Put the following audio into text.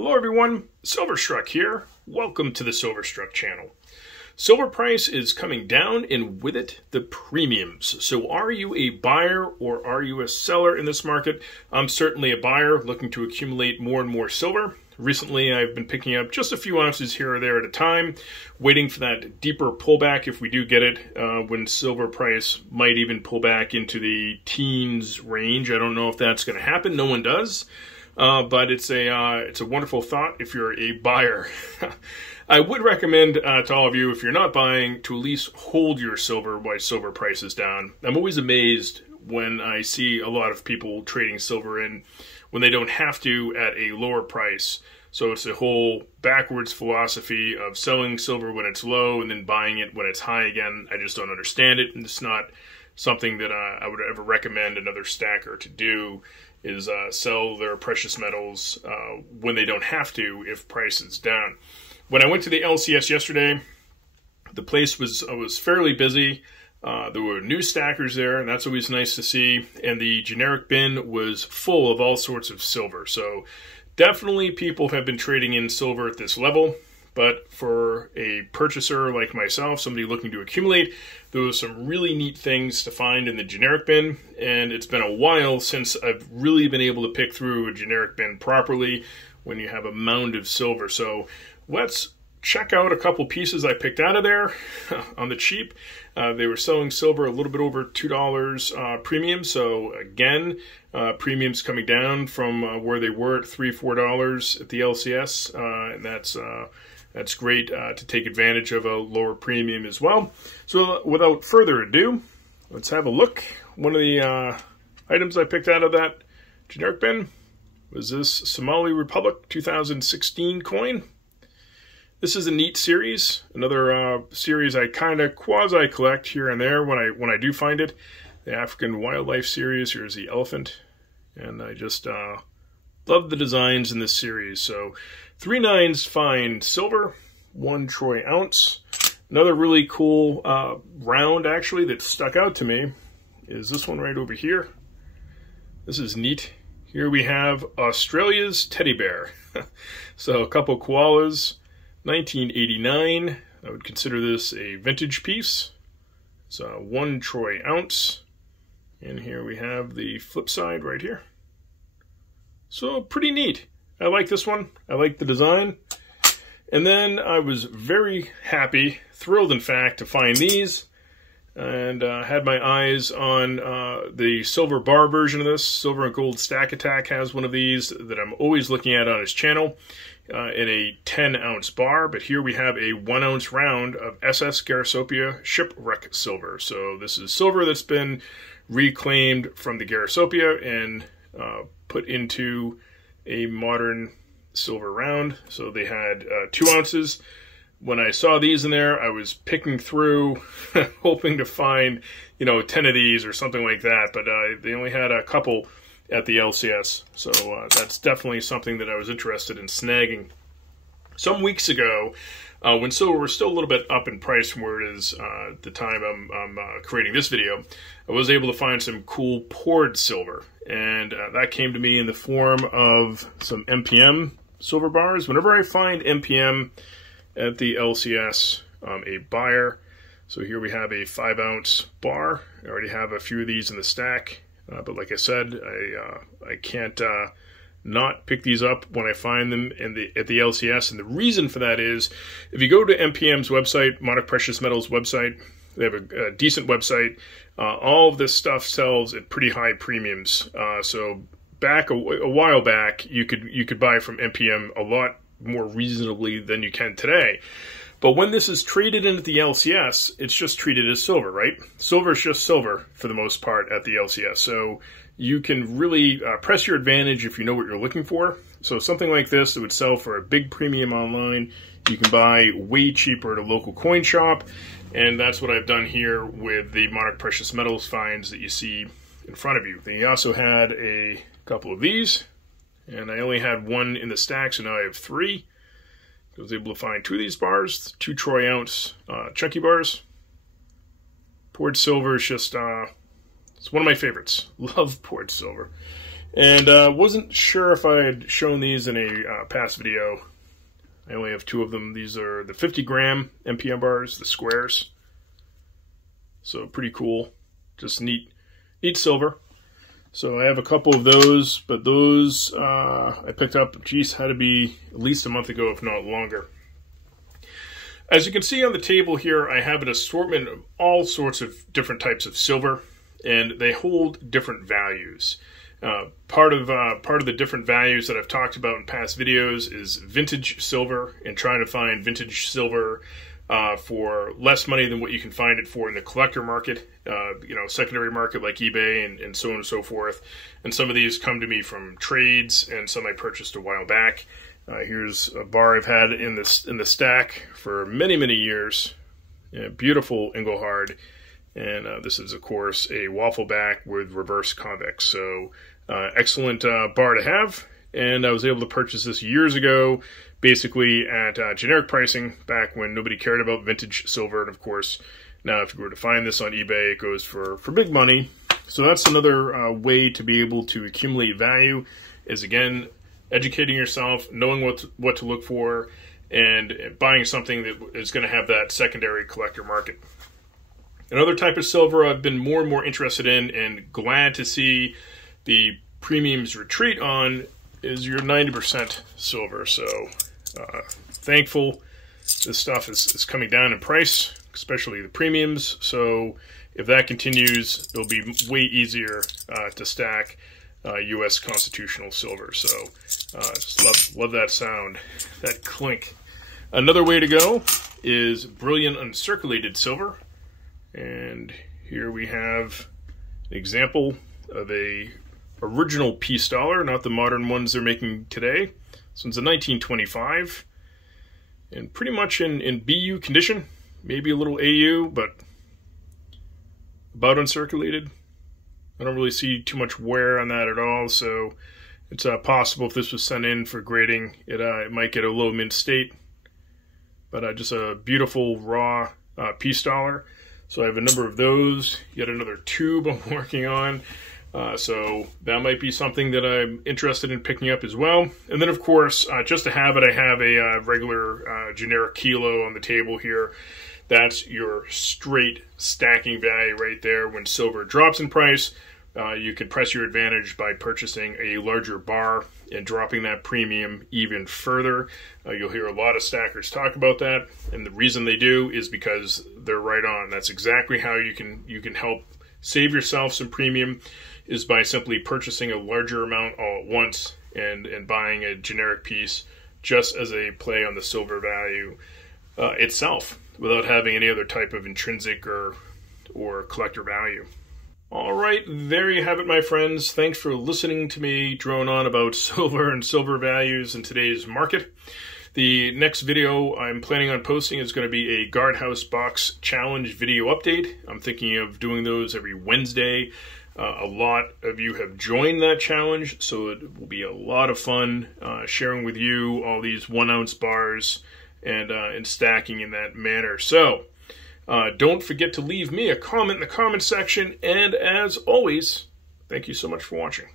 Hello everyone, Silverstruck here. Welcome to the Silverstruck channel. Silver price is coming down and with it, the premiums. So are you a buyer or are you a seller in this market? I'm certainly a buyer looking to accumulate more and more silver. Recently, I've been picking up just a few ounces here or there at a time, waiting for that deeper pullback if we do get it, when silver price might even pull back into the teens range. I don't know if that's going to happen. No one does. But it's a wonderful thought if you're a buyer. I would recommend to all of you, if you're not buying, to at least hold your silver while silver price is down. I'm always amazed when I see a lot of people trading silver in when they don't have to at a lower price. So it's a whole backwards philosophy of selling silver when it's low and then buying it when it's high again. I just don't understand it, and it's not something that I would ever recommend another stacker to do, is sell their precious metals when they don't have to if price is down. When I went to the LCS yesterday, the place was fairly busy. There were new stackers there, and that's always nice to see. And the generic bin was full of all sorts of silver. So definitely people have been trading in silver at this level. But for a purchaser like myself, somebody looking to accumulate, there was some really neat things to find in the generic bin. And it's been a while since I've really been able to pick through a generic bin properly when you have a mound of silver. So let's check out a couple pieces I picked out of there on the cheap. They were selling silver a little bit over $2 premium. So again, premiums coming down from where they were at $3, $4 at the LCS. And that's great to take advantage of a lower premium as well. So without further ado, let's have a look. One of the items I picked out of that generic bin was this Somali Republic 2016 coin. This is a neat series, another series I kind of quasi-collect here and there when I do find it. The African Wildlife series. Here's the elephant. And I just love the designs in this series. So 3 nines fine silver, 1 troy ounce. Another really cool round actually that stuck out to me is this one right over here. This is neat. Here we have Australia's teddy bear. So a couple koalas, 1989. I would consider this a vintage piece. So 1 troy ounce. And here we have the flip side right here. So pretty neat. I like this one. I like the design. And then I was very happy, thrilled in fact, to find these. And had my eyes on the silver bar version of this. Silver and Gold Stack Attack has one of these that I'm always looking at on his channel in a 10-ounce bar. But here we have a 1-ounce round of SS Garasopia Shipwreck Silver. So this is silver that's been reclaimed from the Garasopia and put into a modern silver round. So they had 2 ounces. When I saw these in there, I was picking through, hoping to find, 10 of these or something like that. But they only had a couple at the LCS. So that's definitely something that I was interested in snagging. Some weeks ago, when silver was still a little bit up in price from where it is at the time I'm creating this video, I was able to find some cool poured silver. And that came to me in the form of some MPM silver bars. Whenever I find MPM at the LCS, I'm a buyer. So here we have a 5-ounce bar. I already have a few of these in the stack. But like I said, I can't not pick these up when I find them at the LCS. And the reason for that is, if you go to MPM's website, Monarch Precious Metals website, they have a decent website. All of this stuff sells at pretty high premiums. So back a while back, you could buy from MPM a lot more reasonably than you can today. But when this is traded in at the LCS, it's just treated as silver, right? Silver is just silver for the most part at the LCS. So you can really press your advantage if you know what you're looking for. So something like this that would sell for a big premium online, you can buy way cheaper at a local coin shop. And that's what I've done here with the Monarch Precious Metals finds that you see in front of you. They also had a couple of these, and I only had 1 in the stack, so now I have 3. I was able to find 2 of these bars, 2 troy ounce chunky bars. Poured silver is just, it's one of my favorites. Love poured silver. And wasn't sure if I had shown these in a past video. I only have 2 of them. These are the 50-gram MPM bars, the squares. So pretty cool. Just neat silver. So I have a couple of those, but those I picked up, geez, had to be at least a month ago, if not longer. As you can see on the table here, I have an assortment of all sorts of different types of silver, and they hold different values. Part of the different values that I've talked about in past videos is vintage silver, and trying to find vintage silver for less money than what you can find it for in the collector market, secondary market like eBay and so on and so forth. And some of these come to me from trades, and some I purchased a while back. Here's a bar I've had in the stack for many, many years. Yeah, beautiful Engelhard. And this is, of course, a waffle back with reverse convex. So excellent bar to have. And I was able to purchase this years ago, basically at generic pricing, back when nobody cared about vintage silver. And of course, now if you were to find this on eBay, it goes for big money. So that's another way to be able to accumulate value, is again, educating yourself, knowing what to look for, and buying something that is going to have that secondary collector market. Another type of silver I've been more and more interested in, and glad to see the premiums retreat on, is your 90% silver. So thankful this stuff is coming down in price, especially the premiums. So if that continues, it'll be way easier to stack U.S. constitutional silver. So just love that sound, that clink. Another way to go is brilliant uncirculated silver. And here we have an example of a original piece dollar, not the modern ones they're making today. This one's a 1925, and pretty much in BU condition, maybe a little AU, but about uncirculated. I don't really see too much wear on that at all, so it's possible if this was sent in for grading, it might get a low mint state. But just a beautiful raw piece dollar. So I have a number of those, yet another tube I'm working on. So that might be something that I'm interested in picking up as well. And then, of course, just to have it, I have a regular generic kilo on the table here. That's your straight stacking value right there. When silver drops in price, you can press your advantage by purchasing a larger bar and dropping that premium even further. You'll hear a lot of stackers talk about that, and the reason they do is because they're right on. That's exactly how you can help save yourself some premium, is by simply purchasing a larger amount all at once and buying a generic piece just as a play on the silver value itself, without having any other type of intrinsic or collector value. All right, there you have it, my friends. Thanks for listening to me drone on about silver and silver values in today's market. The next video I'm planning on posting is going to be a Guardhouse Box Challenge video update. I'm thinking of doing those every Wednesday. A lot of you have joined that challenge, so it will be a lot of fun sharing with you all these 1-ounce bars and stacking in that manner. So don't forget to leave me a comment in the comment section, and as always, thank you so much for watching.